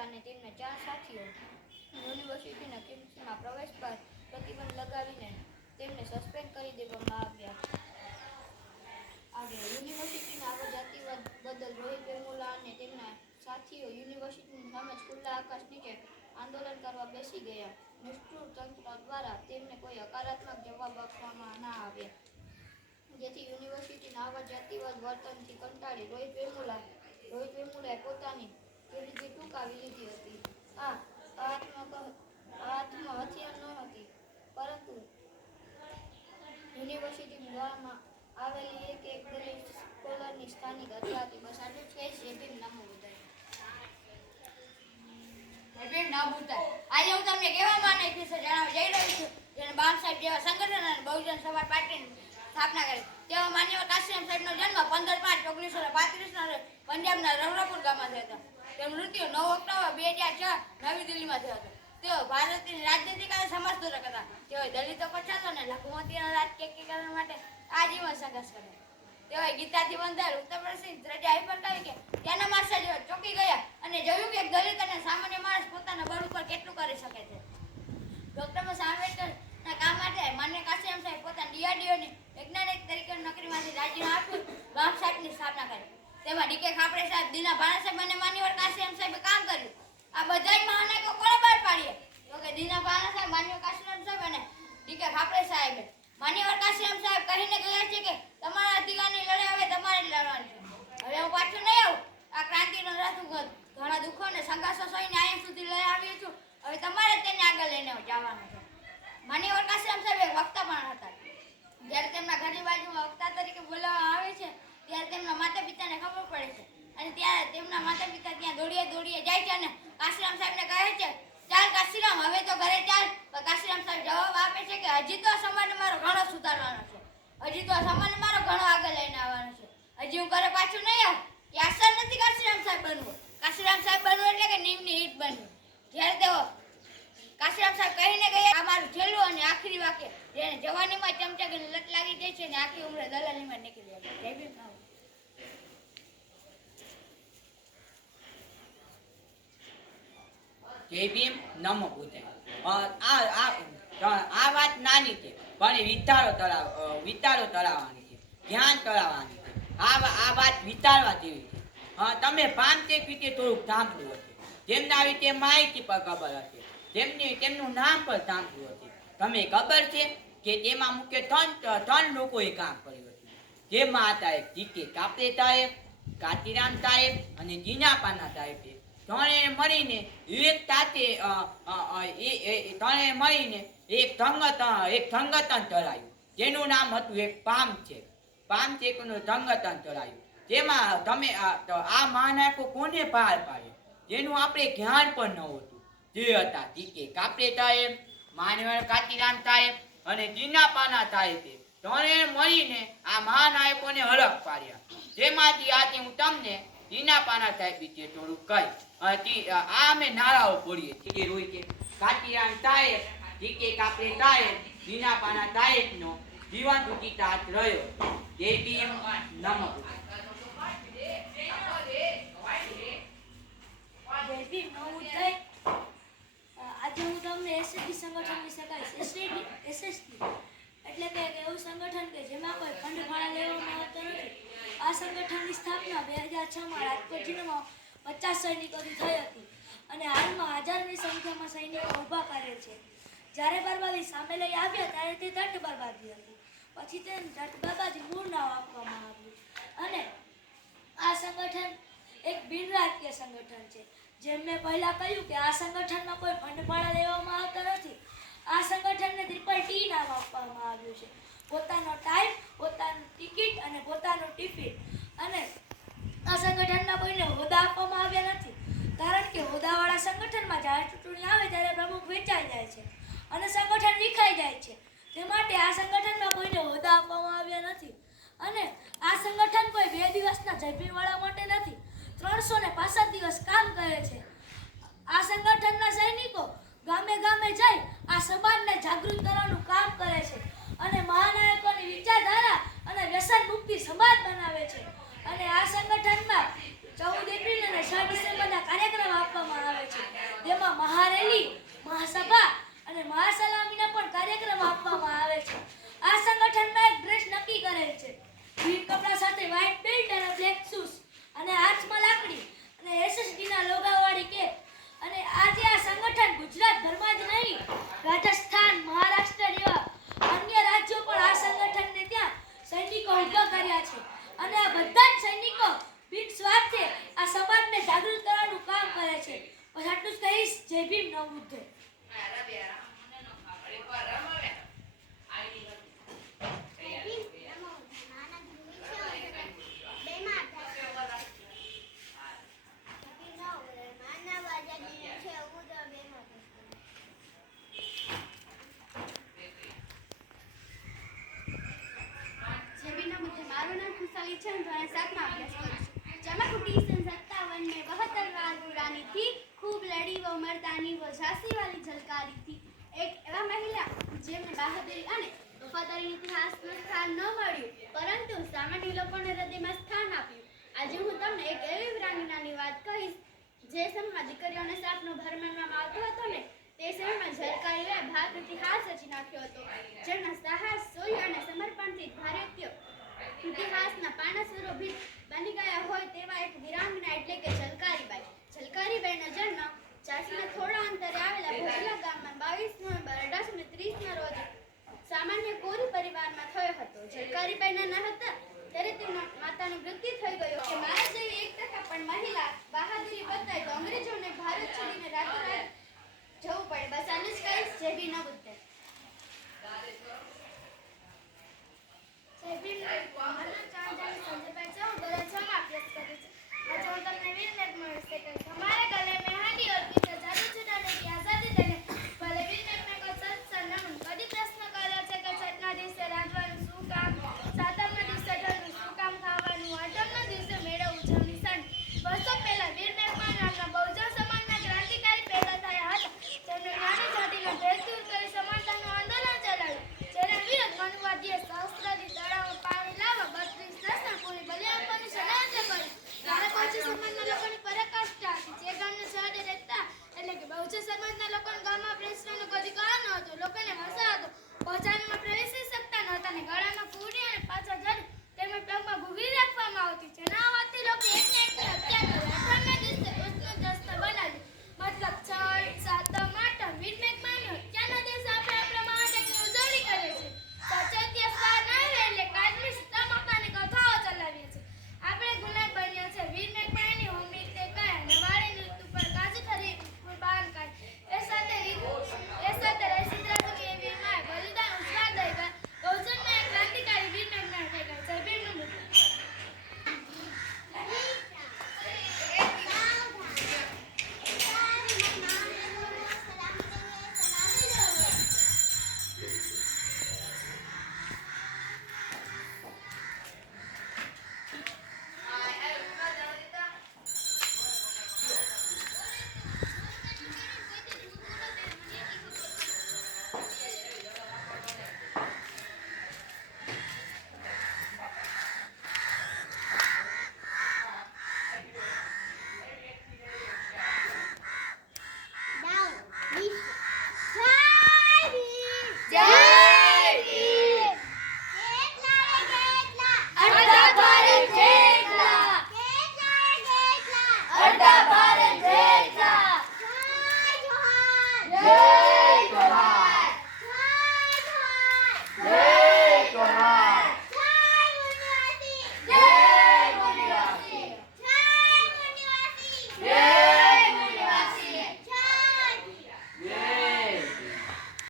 વેમુલા અને તેમના 4 સાથીઓ યુનિવર્સિટીના કેમ્પસમાં પ્રવેશ પર પ્રતિબંધ લગાવીને તેમને સસ્પેન્ડ કરી દેવામાં આવ્યા. યુનિવર્સિટીના જાતિવાદ બદલ રોહિત વેમુલા અને તેમના સાથીઓ યુનિવર્સિટીની સામે ખુલ્લા આકાશ નીચે આંદોલન કરવા બેસી ગયા. નિષ્ઠુર તંત્ર દ્વારા તેમને કોઈ હકારાત્મક જવાબ આપવામાં ના આવ્યા, જેથી યુનિવર્સિટીના આવા જાતિવાદ વર્તનથી કંટાળી રોહિત વેમુલાએ પોતાની જિંદગી ટૂંકાવી લીધી હતી. આ આત્મહત્યા નહોતી, પરંતુ યુનિવર્સિટી દ્વારા આવેલી એક દલિત સ્કોલરની સ્થાનિક હત્યા હતી. બસ આટલું છે. જય ભીમ, નમો બુદ્ધાય. આજે હું તમને કહેવા માટે જણાવવા જઈ રહ્યો છું, જેને બામ સાહેબ જેવા સંગઠન અને બહુજન સમાજ પાર્ટીની સ્થાપના કરી. તેઓ માનનીય કાશીરામ સાહેબનો જન્મ 15/5/1935 પંજાબના રવરાપુર ગામમાં થયો હતો. તેમનું મૃત્યુ 9 ઓક્ટોબર 2006 નવી દિલ્હીમાં થયો હતો. તેઓ ભારતની રાજનીતિક અને સમાજ સુધારક હતા. તેઓએ દલિતો, પછાતો અને લઘુમતીના રાજકીયકરણ માટે આજીવન સંઘર્ષ કર્યો. તેઓએ ગીતાથી બંધાયેલ ઉત્તર પ્રદેશની ધ્વજા એ ફરકાવી કે ત્યાંના માણસો જેવા ચોકી ગયા અને જોયું કે એક દલિત અને સામાન્ય માણસ પોતાના બળ ઉપર કેટલું કરી શકે છે. ડોક્ટર આંબેડકરના કામ માટે માનનીય કાશીરામ સાહેબ પોતાના ડીઆરડીઓની વૈજ્ઞાનિક તરીકે નોકરીમાંથી રાજીનામું આપી બામ સાહેબની સ્થાપના કરી. તેમાં ડીકે ખાપડે સાહેબ, દીના ભાણા સાહેબ અને માનનીય કાશીરામ સાહેબે કામ કર્યું. આ બધા જ મહાનાયકો કોણે બહાર પાડ્યા? તો કે દીના ભાણા સાહેબ, માનનીય કાશીરામ સાહેબ અને ડીકે ખાપડે સાહેબે. માનનીય કાશીરામ સાહેબ કહીને ગયા છે કે તમારા અધિકારની લડાઈ હવે તમારે જ લડવાની છે. હવે હું પાછું નહીં આવું. આ ક્રાંતિનો રથ ઘણા દુઃખો અને સંઘર્ષો સહીને અહીંયા સુધી લઈ આવી છું. હવે તમારે તેને આગળ લઈને જવાનું છે. માનનીય કાશીરામ સાહેબ એક વક્તા પણ હતા. જ્યારે તેમના ઘરની બાજુમાં વક્તા તરીકે બોલાવવામાં આવે છે, ત્યારે તેમના માતા પિતાને ખબર પડે છે અને ત્યારે તેમના માતા પિતા ત્યાં દોડીએ જાય છે અને કાશીરામ સાહેબને કહે છે, ચાલ કાશીરામ, હવે તો ઘરે ચાલ. કાશીરામ સાહેબ જવાબ આપે છે કે હજી તો સમાજ મારો ઘણો સુધારવાનો છે, હજી તો સમાજ મારો ઘણો આગળ લઈને આવવાનો છે, હજી હું ઘરે પાછું નહીં આવું. એ આશા નથી કાશીરામ સાહેબ બનવું. કાશીરામ સાહેબ બનવું એટલે કે નીમની ઈટ બનવું. જ્યારે તેઓ કાશીરામ સાહેબ કહીને ગયા, આ મારું છેલ્લું અને આખરી વાક્ય, જેને જવાનીમાં ચમચાગીની લત લાગી જાય છે અને આખી ઉંમરે દલાલીમાં નીકળી જાય છે. જય ભીમ. જય ભીમ, નમો બુદ્ધાય. આ વાત નાની છે, પણ એ વિચારો તળાવવાની છે, જ્ઞાન તળાવવાની છે. આ વાત વિચારવા જેવી છે. તમે પાંચેક રીતે થોડુંક સાંભળ્યું હશે, જેમના વિશે માહિતી પર ખબર હશે, તેમનું નામ પર સાંભળ્યું હશે. તમે ખબર છે કે તેમાં મુખ્ય ત્રણ લોકોએ કામ કર્યું હતું. જેમાં હતા એક ડીકે ખાપડે સાહેબ, કાશીરામ સાહેબ અને જીનાપાના સાહેબે ત્રણેય મળીને એક સંગઠન ચલાવ્યું, જેનું નામ હતું એક પામ ચેકનું સંગઠન ચલાવ્યું. જેમાં તમે આ મહાનાયકો કોને પાર પાડે જેનું આપણે જ્ઞાન પણ ન હતું. જે હતા ડીકે ખાપડે સાહેબ, માનનીય કાશીરામ સાહેબ અને જીનાપાના સાહેબે ત્રણેય મળીને આ મહાનાયકોને હરખ પાડ્યા. જેમાંથી આજે હું તમને જીનાપાના સાહેબ વિશે થોડુંક કહીશ. આ અમે નારાઓ બોલીએ છીએ, રોય કે કાશીરામ સાહેબ, ડીકે ખાપડે સાહેબ, જીનાપાના સાહેબનો જીવન સુધી સાથ રહ્યો. જય ભીમ, નમો બુદ્ધાય. આજે હું તમને એસએસડી સંગઠન વિશે કહીશ. એસએસડી એટલે કે એવું સંગઠન કે જેમાં કોઈ ફંડ ભાડા લેવામાં આવતો નથી. આ સંગઠનની સ્થાપના 2006માં રાજકોટ જિલ્લામાં 50 સૈનિકોથી થઈ હતી અને હાલમાં હજારની સંખ્યામાં સૈનિકો ઊભા કરે છે. જ્યારે બરબાદી સામે લઈ આવ્યા ત્યારે તે તટ બરબાદી હતી. પછી તેને તટ બરબાદી મૂળ નામ આપવામાં આવ્યું અને આ સંગઠન એક બિનરાજકીય સંગઠન છે. જેમ મેં પહેલા કહ્યું કે આ સંગઠનમાં કોઈ ફંડ ભાડા લેવામાં આવતો નથી. આ સંગઠનને TTT નામ આપવામાં આવ્યું છે. પોતાનો ટાઈમ, પોતાની ટિકિટ અને પોતાનું ટિફિન. અને આ સંગઠનના કોઈને હોદ્દા આપવામાં આવ્યા નથી, કારણ કે હોદ્દાવાળા સંગઠનમાં જ્યારે ચૂંટણી આવે ત્યારે પ્રમુખ વેચાઈ જાય છે અને સંગઠન વિખાઈ જાય છે. તે માટે આ સંગઠનમાં કોઈને હોદ્દા આપવામાં આવ્યા નથી અને આ સંગઠન કોઈ 2 દિવસના જયભીમવાળા માટે નથી, 365 દિવસ કામ કરે છે. આ સંગઠનના સૈનિકો ગામે ગામે જઈ આ સમાજને જાગૃત કરવાનું કામ કરે છે અને મહાનાયકોની વિચારધારા અને વ્યસન મુક્તિ સમાજ બનાવે છે. અને આ સંગઠનમાં 14 એપ્રિલ અને 6 ડિસેમ્બરના કાર્યક્રમ આપવામાં આવે છે. રેલી મહાસભા અને મહાસલામીના પણ કાર્યક્રમ આપવામાં આવે છે આ સંગઠનમાં એક ડ્રેસ નક્કી કરેલ છે ગ્રીન કપડા સાથે વ્હાઇટ બેલ્ટ અને બ્લેક શૂઝ અને હાથમાં લાકડી અને એસએસડી ના લોગાવાળી કેપ અને આજે આ સંગઠન ગુજરાતભરમાં જ નહીં રાજસ્થાન મહારાષ્ટ્ર જેવા અન્ય રાજ્યો પણ આ સંગઠનને ત્યાં સૈનિકો ઊભા કર્યા છે અને આ બધા જ સૈનિકો બિન સ્વાર્થે આ સમાજને જાગૃત કરવાનું કામ કરે છે બસ આટલું જ કહીશ જય ભીમ નવ બુદ્ધ મારું નામ ખુશાલી છે હું ધોરણ 7 માં અભ્યાસ કરું છું चमकुटी सन 57 में 72 बार पुरानी थी खूब लड़ी वो मर्दानी वो झांसी वाली झलकारी थी एक एवा महिला જેમને બહાદુરી અને વફાદારીનો ઇતિહાસમાં સ્થાન ન મળ્યું પરંતુ સામાન્ય લોકોના હૃદયમાં સ્થાન આપ્યું આજે હું તમને એક એવી વીરાંગનાની વાત કહીશ જે સમયમાં દીકરીઓને સાપનો ભર માનવામાં આવતો હતો ને તે સમયમાં ઝલકારીએ ભારત ઇતિહાસ રચી નાખ્યો હતો જેમના સાહસ શૌર્ય અને સમર્પણથી ભારતીય ઇતિહાસના પાના સુશોભિત બની ગયા હોય તેવા એક વીરાંગના એટલે કે ઝલકારીબાઈનો જન્મ ઝાંસીના થોડા અંતરે આવેલા ભોજલા ગામમાં 22 નવેમ્બર 1830 ના રોજ સામાન્ય કોરી પરિવારમાં થયો હતો ઝલકારીબાઈ નાના હતા ત્યારે તેમના માતાનું મૃત્યુ થઈ ગયું કે મારા જેવી એક ટકા પણ મહિલા બહાદુરી બતાવી તો અંગ્રેજો